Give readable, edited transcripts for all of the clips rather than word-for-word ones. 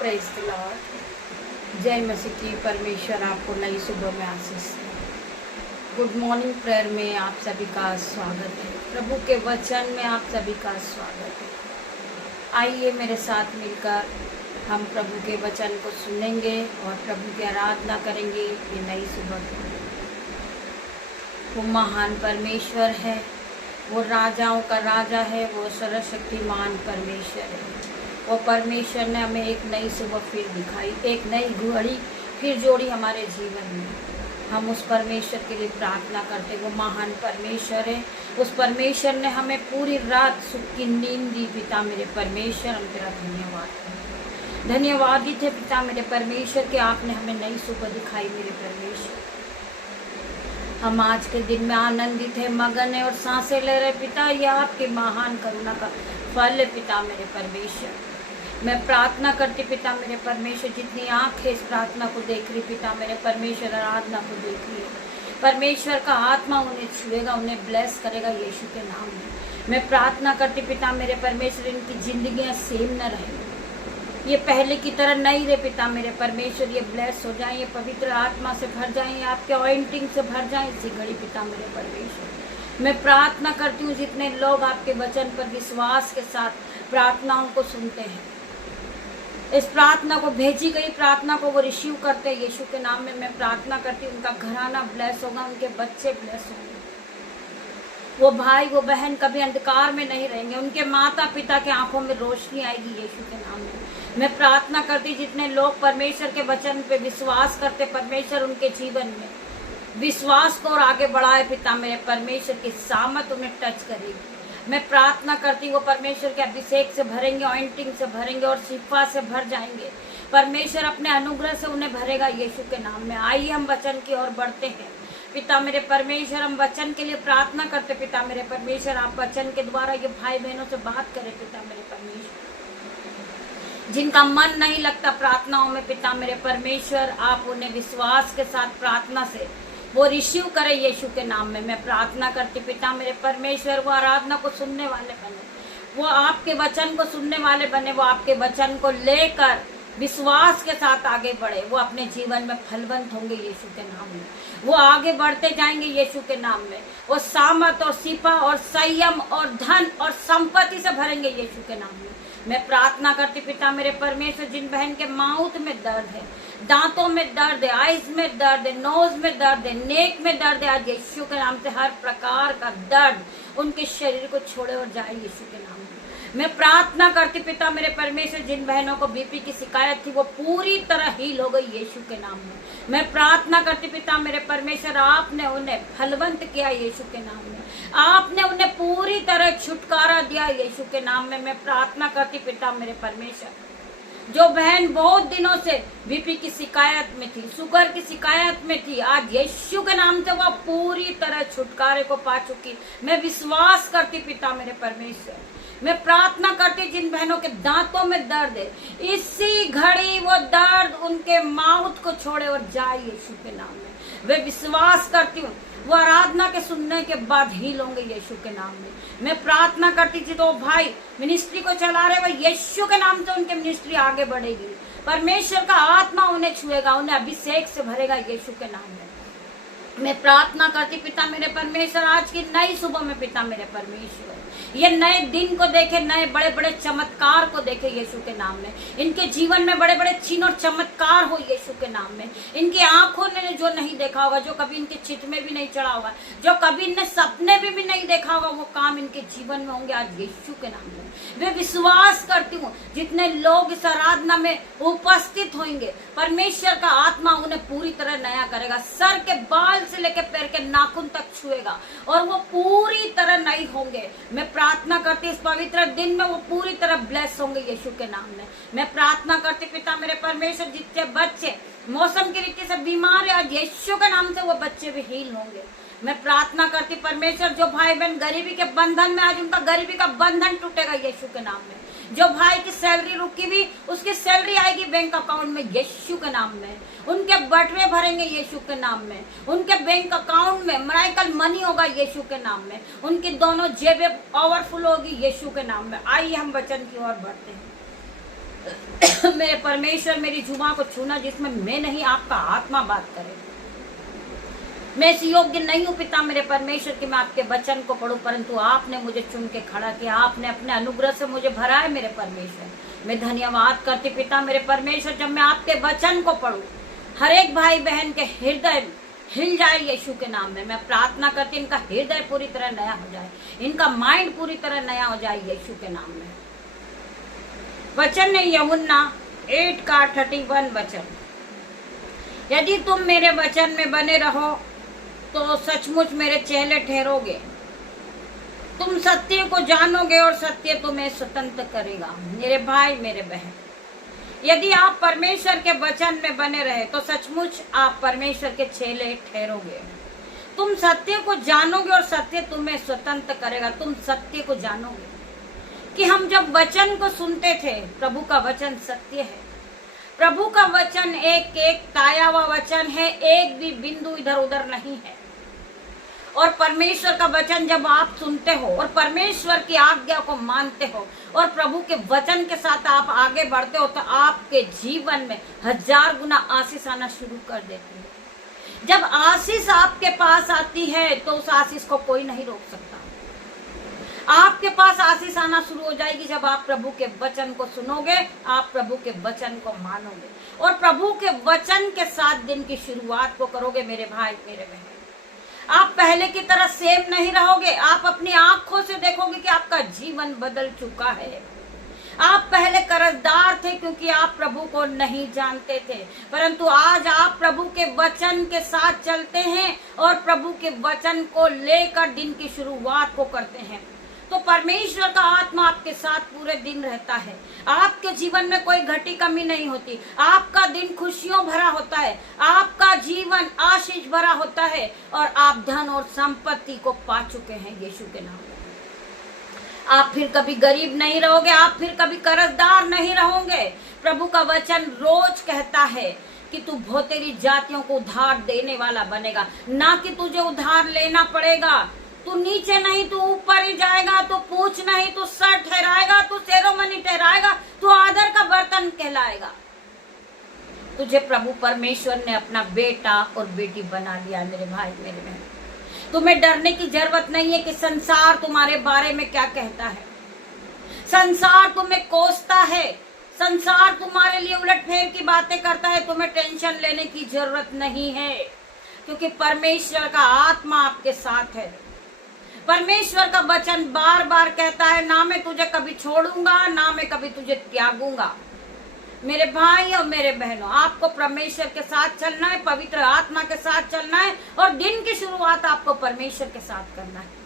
Praise the Lord. जय मसीह की। परमेश्वर आपको नई सुबह में आशीष दे। गुड मॉर्निंग प्रेयर में आप सभी का स्वागत है। प्रभु के वचन में आप सभी का स्वागत है। आइए मेरे साथ मिलकर हम प्रभु के वचन को सुनेंगे और प्रभु की आराधना करेंगे। ये नई सुबह की वो महान परमेश्वर है, वो राजाओं का राजा है, वो सर्वशक्तिमान परमेश्वर है। वो परमेश्वर ने हमें एक नई सुबह फिर दिखाई, एक नई घड़ी फिर जोड़ी हमारे जीवन में। हम उस परमेश्वर के लिए प्रार्थना करते। वो महान परमेश्वर है। उस परमेश्वर ने हमें पूरी रात सुख की नींद दी। पिता मेरे परमेश्वर, हम तेरा धन्यवाद हैं। धन्यवादित है पिता मेरे परमेश्वर कि आपने हमें नई सुबह दिखाई। मेरे परमेश्वर, हम आज के दिन में आनंदित है, मगन है और सांसें ले रहे। पिता ये आपके महान करुणा का फल है। पिता मेरे परमेश्वर, मैं प्रार्थना करती पिता मेरे परमेश्वर, जितनी आँख है इस प्रार्थना को देख रही पिता मेरे परमेश्वर, आराधना को देख रही है। परमेश्वर का आत्मा उन्हें छुएगा, उन्हें ब्लेस करेगा यीशु के नाम में। मैं प्रार्थना करती पिता मेरे परमेश्वर, इनकी जिंदगियाँ सेम न रहे, ये पहले की तरह नहीं रहे। पिता मेरे परमेश्वर, ये ब्लेस हो जाएं, ये पवित्र आत्मा से भर जाएं, आपके ऑइंटिंग से भर जाएं इसी घड़ी। पिता मेरे परमेश्वर, मैं प्रार्थना करती हूँ जितने लोग आपके वचन पर विश्वास के साथ प्रार्थनाओं को सुनते हैं, इस प्रार्थना को, भेजी गई प्रार्थना को वो रिसीव करते हैं यीशु के नाम में। मैं प्रार्थना करती हूँ उनका घराना ब्लेस होगा, उनके बच्चे ब्लेस होंगे, वो भाई वो बहन कभी अंधकार में नहीं रहेंगे, उनके माता पिता के आंखों में रोशनी आएगी यीशु के नाम में। मैं प्रार्थना करती जितने लोग परमेश्वर के वचन पे विश्वास करते, परमेश्वर उनके जीवन में विश्वास को और आगे बढ़ाए। पिता मेरे परमेश्वर की सामत उन्हें टच करेगी। मैं प्रार्थना करती हूँ वो परमेश्वर के अभिषेक से भरेंगे, ऑइंटिंग से भरेंगे और शिफा से भर जाएंगे। परमेश्वर अपने अनुग्रह से उन्हें भरेगा यीशु के नाम में। आइए हम वचन की ओर बढ़ते हैं। पिता मेरे परमेश्वर, हम वचन के लिए प्रार्थना करते। पिता मेरे परमेश्वर, आप वचन के द्वारा ये भाई बहनों से बात करें। पिता मेरे परमेश्वर, जिनका मन नहीं लगता प्रार्थनाओं में, पिता मेरे परमेश्वर आप उन्हें विश्वास के साथ प्रार्थना से वो रिसीव करे यीशु के नाम में। मैं प्रार्थना करती पिता मेरे परमेश्वर, वो आराधना को सुनने वाले बने, वो आपके वचन को सुनने वाले बने, वो आपके वचन को लेकर विश्वास के साथ आगे बढ़े, वो अपने जीवन में फलवंत होंगे यीशु के नाम में। वो आगे बढ़ते जाएंगे यीशु के नाम में। वो सामर्थ और सिपा और संयम और धन और संपत्ति से भरेंगे यीशु के नाम में। मैं प्रार्थना करती पिता मेरे परमेश्वर, जिन बहन के माउथ में दर्द है, दांतों में दर्द है, आइज में दर्द है, नोज में दर्द है, नेक में दर्द है, आज यीशु के नाम से हर प्रकार का दर्द उनके शरीर को छोड़े और जाए यीशु के नाम में। मैं प्रार्थना करती पिता मेरे परमेश्वर, जिन बहनों को बीपी की शिकायत थी वो पूरी तरह हील हो गई यीशु के नाम में। मैं प्रार्थना करती पिता मेरे परमेश्वर, आपने उन्हें फलवंत किया यीशु के नाम में, आपने उन्हें पूरी तरह छुटकारा दिया यीशु के नाम में। मैं प्रार्थना करती पिता मेरे परमेश्वर, जो बहन बहुत दिनों से बीपी की शिकायत में थी, शुगर की शिकायत में थी, आज यीशु के नाम से वो पूरी तरह छुटकारे को पा चुकी। मैं विश्वास करती पिता मेरे परमेश्वर, मैं प्रार्थना करती जिन बहनों के दांतों में दर्द है, इसी घड़ी वो दर्द उनके माउथ को छोड़े और जाए यीशु के नाम में। वे विश्वास करती हूँ वो आराधना के सुनने के बाद हील होंगे यीशु के नाम में। मैं प्रार्थना करती थी तो भाई मिनिस्ट्री को चला रहे, वो यीशु के नाम से उनकी मिनिस्ट्री आगे बढ़ेगी। परमेश्वर का आत्मा उन्हें छुएगा, उन्हें अभिषेक से भरेगा यीशु के नाम में। मैं प्रार्थना करती पिता मेरे परमेश्वर, आज की नई सुबह में पिता मेरे परमेश्वर ये नए दिन को देखे, नए बड़े बड़े चमत्कार को देखे यीशु के नाम में। इनके जीवन में बड़े बड़े चिन्ह और चमत्कार हो यीशु के नाम में। इनकी आंखों ने जो नहीं देखा होगा, जो कभी इनके चित्त में भी नहीं चढ़ा होगा, जो कभी इनने सपने में भी नहीं देखा होगा, वो काम इनके जीवन में होंगे आज यीशु के नाम में। वे विश्वास करती हूँ जितने लोग इस आराधना में उपस्थित होंगे, परमेश्वर का आत्मा उन्हें पूरी तरह नया करेगा, सर के बाल से लेकर पैर के नाखून तक छुएगा और वो पूरी तरह नई होंगे। मैं प्रार्थना करती इस पवित्र दिन में वो पूरी तरह ब्लेस होंगे यीशु के नाम में। मैं प्रार्थना करती पिता मेरे परमेश्वर, जितने बच्चे मौसम की रीति से बीमार है, आज यीशु के नाम से वो बच्चे भी हील होंगे। मैं प्रार्थना करती परमेश्वर, जो भाई बहन गरीबी के बंधन में, आज उनका गरीबी का बंधन टूटेगा यीशु के नाम में। जो भाई की सैलरी रुकी हुई, उसकी सैलरी आएगी बैंक अकाउंट में यीशु के नाम में। उनके बटवे भरेंगे यीशु के नाम में, उनके बैंक अकाउंट में मिरेकल मनी होगा यीशु के नाम में, उनकी दोनों जेबें पावरफुल होगी यीशु के नाम में। आइए हम वचन की ओर बढ़ते हैं। मेरे परमेश्वर मेरी जुबान को छूना जिसमें मैं नहीं आपका आत्मा बात करे। मैं इस योग्य नहीं हूँ पिता मेरे परमेश्वर कि मैं आपके वचन को पढ़ूं, परंतु आपने मुझे चुन के खड़ा किया, आपने अपने अनुग्रह से मुझे भरा है मेरे परमेश्वर। मैं धन्यवाद करती पिता मेरे परमेश्वर, जब मैं आपके वचन को पढ़ूं हर एक भाई बहन के हृदय हिल जाए यीशु के नाम में। मैं प्रार्थना करती इनका हृदय पूरी तरह नया हो जाए, इनका माइंड पूरी तरह नया हो जाए यीशु के नाम में। वचन है यूहन्ना 8:31 वचन, यदि तुम मेरे वचन में बने रहो तो सचमुच मेरे चेले ठहरोगे, तुम सत्य को जानोगे और सत्य तुम्हें स्वतंत्र करेगा। मेरे भाई मेरे बहन, यदि आप परमेश्वर के वचन में बने रहे तो सचमुच आप परमेश्वर के चेले ठहरोगे। तुम सत्य को जानोगे और सत्य तुम्हें स्वतंत्र करेगा। तुम सत्य को जानोगे कि हम जब वचन को सुनते थे, प्रभु का वचन सत्य है, प्रभु का वचन एक एक ताया हुआ वचन है, एक भी बिंदु इधर उधर नहीं है। और परमेश्वर का वचन जब आप सुनते हो और परमेश्वर की आज्ञा को मानते हो और प्रभु के वचन के साथ आप आगे बढ़ते हो तो आपके जीवन में 1000 गुना आशीष आना शुरू कर देती है। जब आशीष आपके पास आती है तो उस आशीष को कोई नहीं रोक सकता। आपके पास आशीष आना शुरू हो जाएगी जब आप प्रभु के वचन को सुनोगे, आप प्रभु के वचन को मानोगे और प्रभु के वचन के साथ दिन की शुरुआत को करोगे। मेरे भाई मेरे बहन, आप पहले की तरह सेम नहीं रहोगे। आप अपनी आंखों से देखोगे कि आपका जीवन बदल चुका है। आप पहले कर्जदार थे क्योंकि आप प्रभु को नहीं जानते थे, परंतु आज आप प्रभु के वचन के साथ चलते हैं और प्रभु के वचन को लेकर दिन की शुरुआत को करते हैं। तो परमेश्वर का आत्मा आपके साथ पूरे दिन रहता है। आपके जीवन में कोई घटी कमी नहीं होती। आपका दिन खुशियों भरा होता है, आपका जीवन आशीष भरा होता है और आप धन और संपत्ति को पा चुके हैं यीशु के नाम में। आप फिर कभी गरीब नहीं रहोगे, आप फिर कभी कर्जदार नहीं रहोगे। प्रभु का वचन रोज कहता है कि तू बहुतेरी जातियों को उधार देने वाला बनेगा, ना कि तुझे उधार लेना पड़ेगा। तू नीचे नहीं तू ऊपर ही जाएगा, तू पूछ नहीं तू सर ठहराएगा, तू सेरोमनी ठहराएगा, तू आदर का बर्तन कहलाएगा। तुझे प्रभु परमेश्वर ने अपना बेटा और बेटी बना लिया मेरे भाई मेरे बहन। तुम्हें डरने की जरूरत नहीं है कि संसार तुम्हारे बारे में क्या कहता है। संसार तुम्हें कोसता है, संसार तुम्हारे लिए उलटफेर की बातें करता है। तुम्हें टेंशन लेने की जरूरत नहीं है क्योंकि परमेश्वर का आत्मा आपके साथ है। परमेश्वर का वचन बार बार कहता है, ना मैं तुझे कभी छोड़ूंगा, ना मैं कभी तुझे त्यागूंगा। मेरे भाई और मेरे बहनों, आपको परमेश्वर के साथ चलना है, पवित्र आत्मा के साथ चलना है और दिन की शुरुआत आपको परमेश्वर के साथ करना है।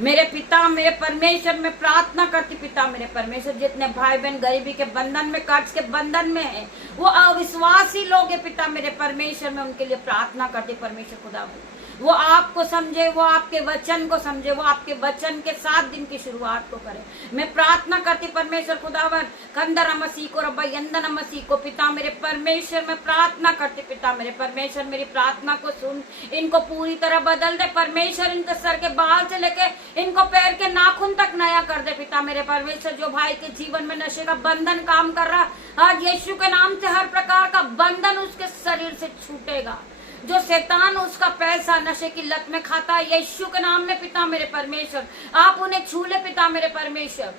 मेरे पिता मेरे परमेश्वर में प्रार्थना करती, पिता मेरे परमेश्वर, जितने भाई बहन गरीबी के बंधन में, कर्ज के बंधन में है, वो अविश्वासी लोग हैं पिता मेरे परमेश्वर में, उनके लिए प्रार्थना करती परमेश्वर खुदा वो आपको समझे, वो आपके वचन को समझे, वो आपके वचन के साथ दिन की शुरुआत को करे। मैं प्रार्थना करती परमेश्वर खुदावन कंदर मसीह को रब्बा यंदन मसीह को पिता मेरे परमेश्वर में प्रार्थना करती, पिता मेरे परमेश्वर मेरी प्रार्थना को सुन, इनको पूरी तरह बदल दे परमेश्वर। इनके सर के बाल से लेके इनको पैर के नाखून तक नया कर दे पिता मेरे परमेश्वर। जो भाई के जीवन में नशे का बंधन काम कर रहा, आज यीशु के नाम से हर प्रकार का बंधन उसके शरीर से छूटेगा। जो शैतान उसका पैसा नशे की लत में खाता है, यीशु के नाम में पिता मेरे परमेश्वर आप उन्हें छू ले पिता मेरे परमेश्वर,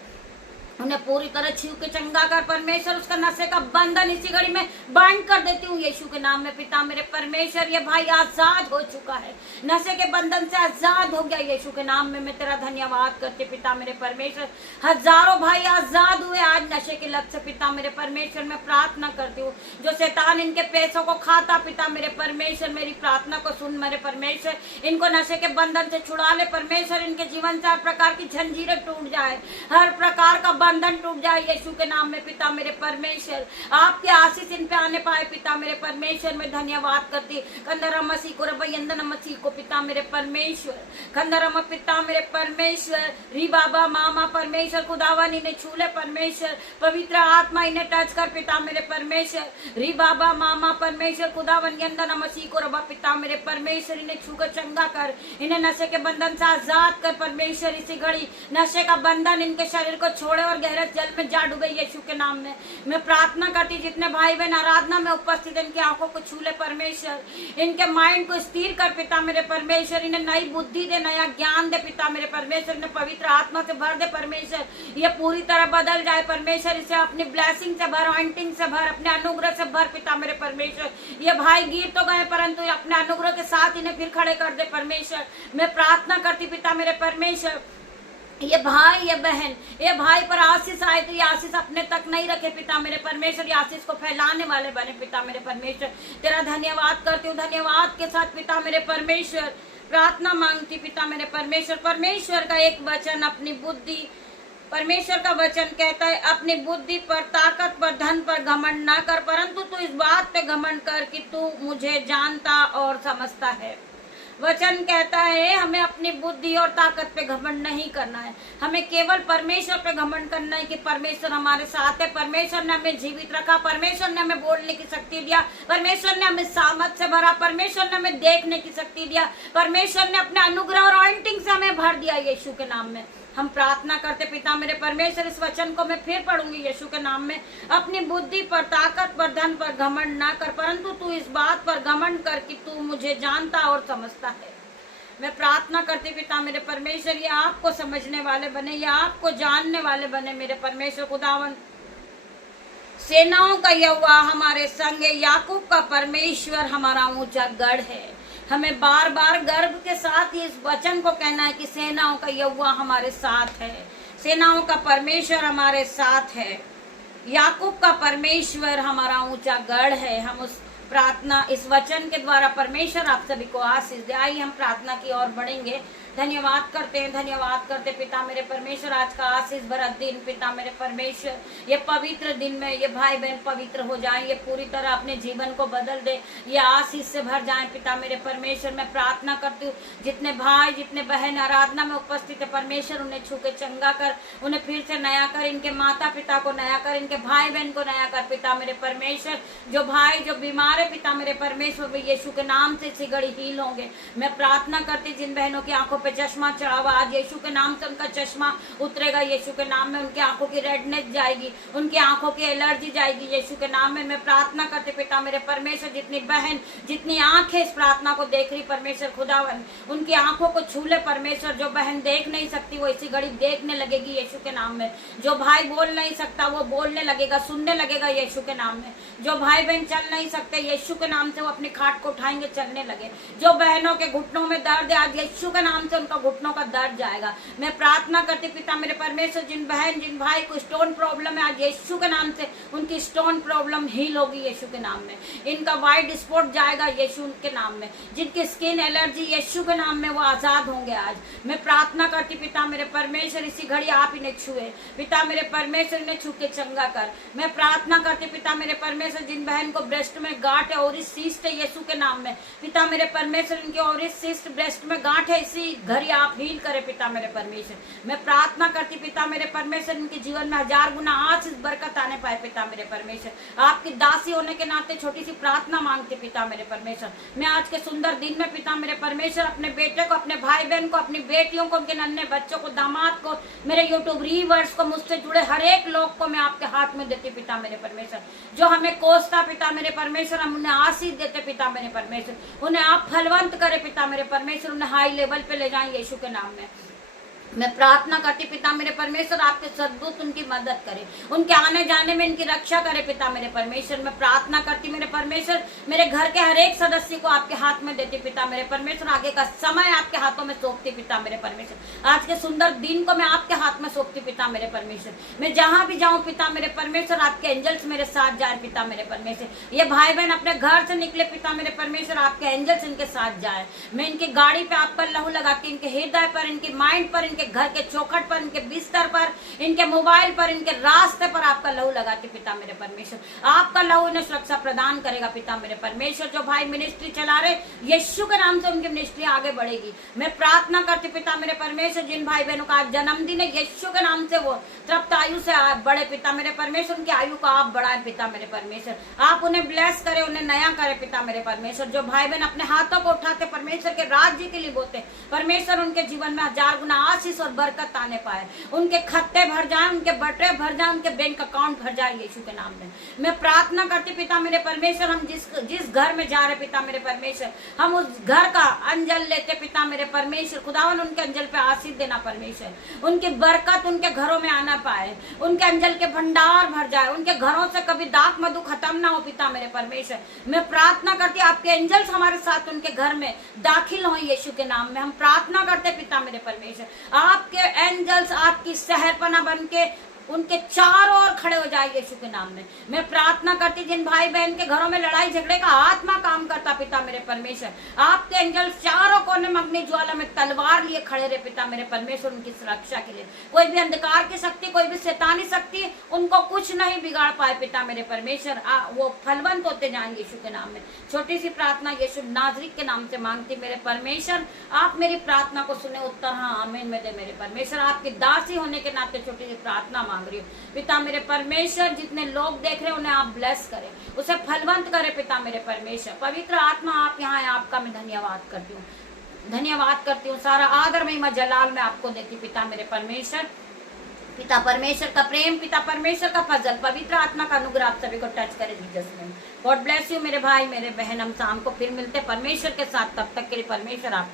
उन्हें पूरी तरह छू के चंगा कर परमेश्वर। उसका नशे का बंधन इसी घड़ी में बांध कर देती हूँ यीशु के नाम में पिता मेरे परमेश्वर। ये भाई आजाद हो चुका है, नशे के बंधन से आजाद हो गया यीशु के नाम में। मैं तेरा धन्यवाद करती पिता मेरे परमेश्वर। हजारों भाई आजाद हुए आज नशे की लत से पिता मेरे परमेश्वर। मैं प्रार्थना करती हूँ जो शैतान इनके पैसों को खाता पिता मेरे परमेश्वर, मेरी प्रार्थना को सुन मेरे परमेश्वर। इनको नशे के बंधन से छुड़ा ले परमेश्वर। इनके जीवन से हर प्रकार की जंजीरें टूट जाए, हर प्रकार का बंधन टूट जाए यीशु के नाम में पिता मेरे परमेश्वर। आपके आशीष इन पे आने पाए पिता मेरे परमेश्वर। मैं धन्यवाद करती कंदरा मसीह को रब्बा यंदन मसीह को पिता मेरे परमेश्वर। कंदरा पिता मेरे परमेश्वर, री बाबा मामा परमेश्वर खुदावन इन्हें छूले परमेश्वर। पवित्र आत्मा इन्हें टच कर पिता मेरे परमेश्वर। री बाबा मामा परमेश्वर खुदावन यंदन मसीह को रब्बा पिता मेरे परमेश्वर। इन्हें छूकर चंगा कर, इन्हें नशे के बंधन से आजाद कर परमेश्वर। इसी घड़ी नशे का बंधन इनके शरीर को छोड़े और गहरे जल में जा डूबे यीशु के नाम में। मैं प्रार्थना करती जितने भाई बहन आराधना में उपस्थित, इनकी आंखों को छू ले परमेश्वर, इनके माइंड को स्थिर कर पिता मेरे परमेश्वर, इन्हें नई बुद्धि दे, नया ज्ञान दे पिता मेरे परमेश्वर, इन्हें पवित्र आत्मा से भर दे परमेश्वर, ये पूरी तरह बदल जाए परमेश्वर, इसे अपनी ब्लेसिंग से भर, ऑइंटिंग से भर, अपने अनुग्रह से भर पिता मेरे परमेश्वर। ये भाई गिर तो गए परंतु अपने अनुग्रह के साथ इन्हें फिर खड़े कर दे परमेश्वर। मैं प्रार्थना करती पिता मेरे परमेश्वर, ये भाई ये बहन, ये भाई पर आशीष आए तो ये आशीष अपने तक नहीं रखे पिता मेरे परमेश्वर, ये आशीष को फैलाने वाले बने पिता मेरे परमेश्वर। तेरा धन्यवाद करती हूँ, धन्यवाद के साथ पिता मेरे परमेश्वर प्रार्थना मांगती पिता मेरे परमेश्वर। परमेश्वर का एक वचन, अपनी बुद्धि, परमेश्वर का वचन कहता है अपनी बुद्धि पर, ताकत पर, धन पर घमंड ना कर, परंतु तू इस बात पे घमंड कर कि तू मुझे जानता और समझता है। वचन कहता है हमें अपनी बुद्धि और ताकत पे घमंड नहीं करना है, हमें केवल परमेश्वर पे घमंड करना है कि परमेश्वर हमारे साथ है, परमेश्वर ने हमें जीवित रखा, परमेश्वर ने हमें बोलने की शक्ति दिया, परमेश्वर ने हमें सामर्थ से भरा, परमेश्वर ने हमें देखने की शक्ति दिया, परमेश्वर ने अपने अनुग्रह और ऑइंटिंग से हमें भर दिया यीशु के नाम में। हम प्रार्थना करते पिता मेरे परमेश्वर, इस वचन को मैं फिर पढ़ूंगी यीशु के नाम में। अपनी बुद्धि पर, ताकत पर, धन पर घमंड ना कर, परंतु तू इस बात पर घमंड कर कि तू मुझे जानता और समझता है। मैं प्रार्थना करती पिता मेरे परमेश्वर, ये आपको समझने वाले बने, ये आपको जानने वाले बने मेरे परमेश्वर खुदावन। सेनाओं का यहोवा हमारे संग है, याकूब का परमेश्वर हमारा ऊंचा गढ़ है। हमें बार बार गर्व के साथ इस वचन को कहना है कि सेनाओं का यहोवा हमारे साथ है, सेनाओं का परमेश्वर हमारे साथ है, याकूब का परमेश्वर हमारा ऊंचा गढ़ है। हम उस प्रार्थना, इस वचन के द्वारा परमेश्वर आप सभी को आशीष दे। आइए हम प्रार्थना की ओर बढ़ेंगे। धन्यवाद करते हैं, धन्यवाद करते पिता मेरे परमेश्वर, आज का आशीष भरा दिन पिता मेरे परमेश्वर, ये पवित्र दिन में ये भाई बहन पवित्र हो जाएं, ये पूरी तरह अपने जीवन को बदल दे, ये आशीष से भर जाएं पिता मेरे परमेश्वर। मैं प्रार्थना करती हूँ जितने भाई जितने बहन आराधना में उपस्थित है परमेश्वर, उन्हें छू के चंगा कर, उन्हें फिर से नया कर, इनके माता पिता को नया कर, इनके भाई बहन को नया कर पिता मेरे परमेश्वर। जो भाई जो बीमार है पिता मेरे परमेश्वर, वे यीशु के नाम से इसी घड़ी हील होंगे। मैं प्रार्थना करती जिन बहनों की आंखों पे चश्मा चढ़ा हुआ, आज यीशु के नाम से उनका चश्मा उतरेगा यीशु के नाम में, उनकी आंखों की रेडनेस जाएगी, उनकी आंखों की एलर्जी जाएगी यीशु के नाम में। मैं प्रार्थना करती पिता मेरे परमेश्वर, जितनी बहन जितनी आंखें इस प्रार्थना को देख रही परमेश्वर खुदावन, उनकी आंखों को छू ले परमेश्वर। जो बहन देख नहीं सकती वो इसी घड़ी देखने लगेगी यीशु के नाम में, जो भाई बोल नहीं सकता वो बोलने लगेगा, सुनने लगेगा यीशु के नाम में, जो भाई बहन चल नहीं सकते यीशु के नाम से वो अपनी खाट को उठाएंगे, चलने लगे, जो बहनों के घुटनों में दर्द है आज यीशु के नाम से उनका घुटनों का दर्द जाएगा। मैं प्रार्थना करती पिता मेरे परमेश्वर, जिन बहन जिन भाई को स्टोन प्रॉब्लम है आज यीशु के नाम से उनकी स्टोन प्रॉब्लम हील होगी यीशु के नाम में, इनका वाइट स्पॉट जाएगा यीशु के नाम में, जिनकी स्किन एलर्जी यीशु के नाम में वो आजाद होंगे आज। मैं प्रार्थना करती पिता मेरे परमेश्वर, इसी घड़ी आप इन्हें छुए पिता मेरे परमेश्वर, इन्हें छू के चंगा कर। मैं प्रार्थना करती पिता मेरे परमेश्वर, जिन बहन को ब्रेस्ट में गांठ है और इस सिस्ट है यीशु के नाम में पिता मेरे परमेश्वर, इनकी और इस सिस्ट ब्रेस्ट में गांठ है, इसी घड़ी आप हील करे पिता मेरे परमेश्वर। मैं प्रार्थना करती पिता मेरे परमेश्वर, इनके जीवन में 1000 गुना आशीष बरकत आने पाए पिता मेरे परमेश्वर। आपकी दासी होने के नाते छोटी सी प्रार्थना मांगती पिता मेरे परमेश्वर। मैं आज के सुंदर दिन में पिता मेरे परमेश्वर अपने बेटे को, अपने भाई बहन को, अपनी बेटियों को, उनके नन्हे बच्चों को, दामाद को, मेरे यूट्यूब रीवर्स को, मुझसे जुड़े हर एक लोग को मैं आपके हाथ में देती पिता मेरे परमेश्वर। जो हमें कोसता पिता मेरे परमेश्वर, हम उन्हें आशीष देते पिता मेरे परमेश्वर, उन्हें आप फलवंत करे पिता मेरे परमेश्वर, उन्हें हाई लेवल पे ले जाएं यीशु के नाम में। मैं प्रार्थना करती पिता मेरे परमेश्वर, आपके सद्दूत उनकी मदद करे, उनके आने जाने में इनकी रक्षा करे पिता मेरे परमेश्वर। मैं प्रार्थना करती मेरे परमेश्वर, मेरे घर के हर एक सदस्य को आपके हाथ में देती पिता मेरे परमेश्वर, आगे का समय आपके हाथों में सौंपती पिता मेरे परमेश्वर, आज के सुंदर दिन को मैं आपके हाथ में सौंपती पिता मेरे परमेश्वर। मैं जहां भी जाऊं पिता मेरे परमेश्वर, आपके एंजल्स मेरे साथ जाए पिता मेरे परमेश्वर। ये भाई बहन अपने घर से निकले पिता मेरे परमेश्वर, आपके एंजल्स इनके साथ जाए। मैं इनकी गाड़ी पे आपका लहू लगाती, इनके हृदय पर, इनकी माइंड पर, इनके घर के चौखट पर, इनके बिस्तर पर, इनके मोबाइल पर, इनके रास्ते पर आपका लहू लगाती पिता मेरे परमेश्वर। आपका लहू इन्हें सुरक्षा प्रदान करेगा पिता मेरे परमेश्वर। जो भाई मिनिस्ट्री चला रहे यीशु के नाम से उनकी मिनिस्ट्री आगे बढ़ेगी। मैं प्रार्थना करती पिता मेरे परमेश्वर, जिन भाई बहनों का आज जन्मदिन है यीशु के नाम से वो तृप्त आयु से बढ़े पिता मेरे परमेश्वर, उनकी आयु को आप बढ़ाए पिता मेरे परमेश्वर। आप उन्हें ब्लेस करे, उन्हें नया करे पिता मेरे परमेश्वर। जो भाई बहन अपने हाथों को उठाते परमेश्वर के राज्य के लिए बोलते परमेश्वर, उनके जीवन में 1000 गुना आशीष आशीष और बरकत आने पाए, उनके खत्ते भर जाए, उनके बटरे भर जाए, उनके बैंक अकाउंट भर जाए यीशु के नाम में। मैं प्रार्थना करती पिता मेरे परमेश्वर, हम जिस घर में जा रहे पिता मेरे परमेश्वर, हम उस घर का अंजल लेते पिता मेरे परमेश्वर। खुदावन उनके अंजल पे आशीष देना परमेश्वर, उनकी बरकत उनके घरों में आना पाए, उनके अंजल के भंडार भर जाए, उनके घरों से कभी दाख मधु खत्म ना हो पिता मेरे परमेश्वर। मैं प्रार्थना करती आपके एंजल्स हमारे साथ उनके घर में दाखिल हो यीशु के नाम में। हम प्रार्थना करते पिता मेरे परमेश्वर, आपके एंजल्स आपकी शहरपना बन के उनके चारों ओर खड़े हो जाए यीशु के नाम में। मैं प्रार्थना करती जिन भाई बहन के घरों में लड़ाई झगड़े का आत्मा काम करता पिता मेरे परमेश्वर, आपके एंजल चारों कोने में अग्नि ज्वाला में तलवार लिए खड़े रहे पिता मेरे परमेश्वर, उनकी सुरक्षा के लिए। कोई भी अंधकार की शक्ति, कोई भी शैतानी शक्ति उनको कुछ नहीं बिगाड़ पाए पिता मेरे परमेश्वर। वो फलवंत होते जाएंगे यीशु के नाम में। छोटी सी प्रार्थना यीशु नाजरीत के नाम से मांगती मेरे परमेश्वर, आप मेरी प्रार्थना को सुने, उत्तर हाँ आमीन में दे मेरे परमेश्वर। आपकी दासी होने के नाते छोटी सी प्रार्थना मांग रही हूँ पिता मेरे परमेश्वर। जितने लोग देख रहे हैं उन्हें आप ब्लेस करें, उसे फलवंत करें पिता मेरे परमेश्वर। पवित्र आत्मा आप यहाँ है, आपका मैं धन्यवाद करती हूँ, धन्यवाद करती हूँ। सारा आदर महिमा जलाल मैं आपको देती पिता मेरे परमेश्वर। पिता परमेश्वर का प्रेम, पिता परमेश्वर का फजल, पवित्र आत्मा का अनुग्रह आप सभी को टच करे Jesus name. God bless you मेरे भाई मेरे बहन। हम शाम को फिर मिलते परमेश्वर के साथ, तब तक के लिए परमेश्वर आप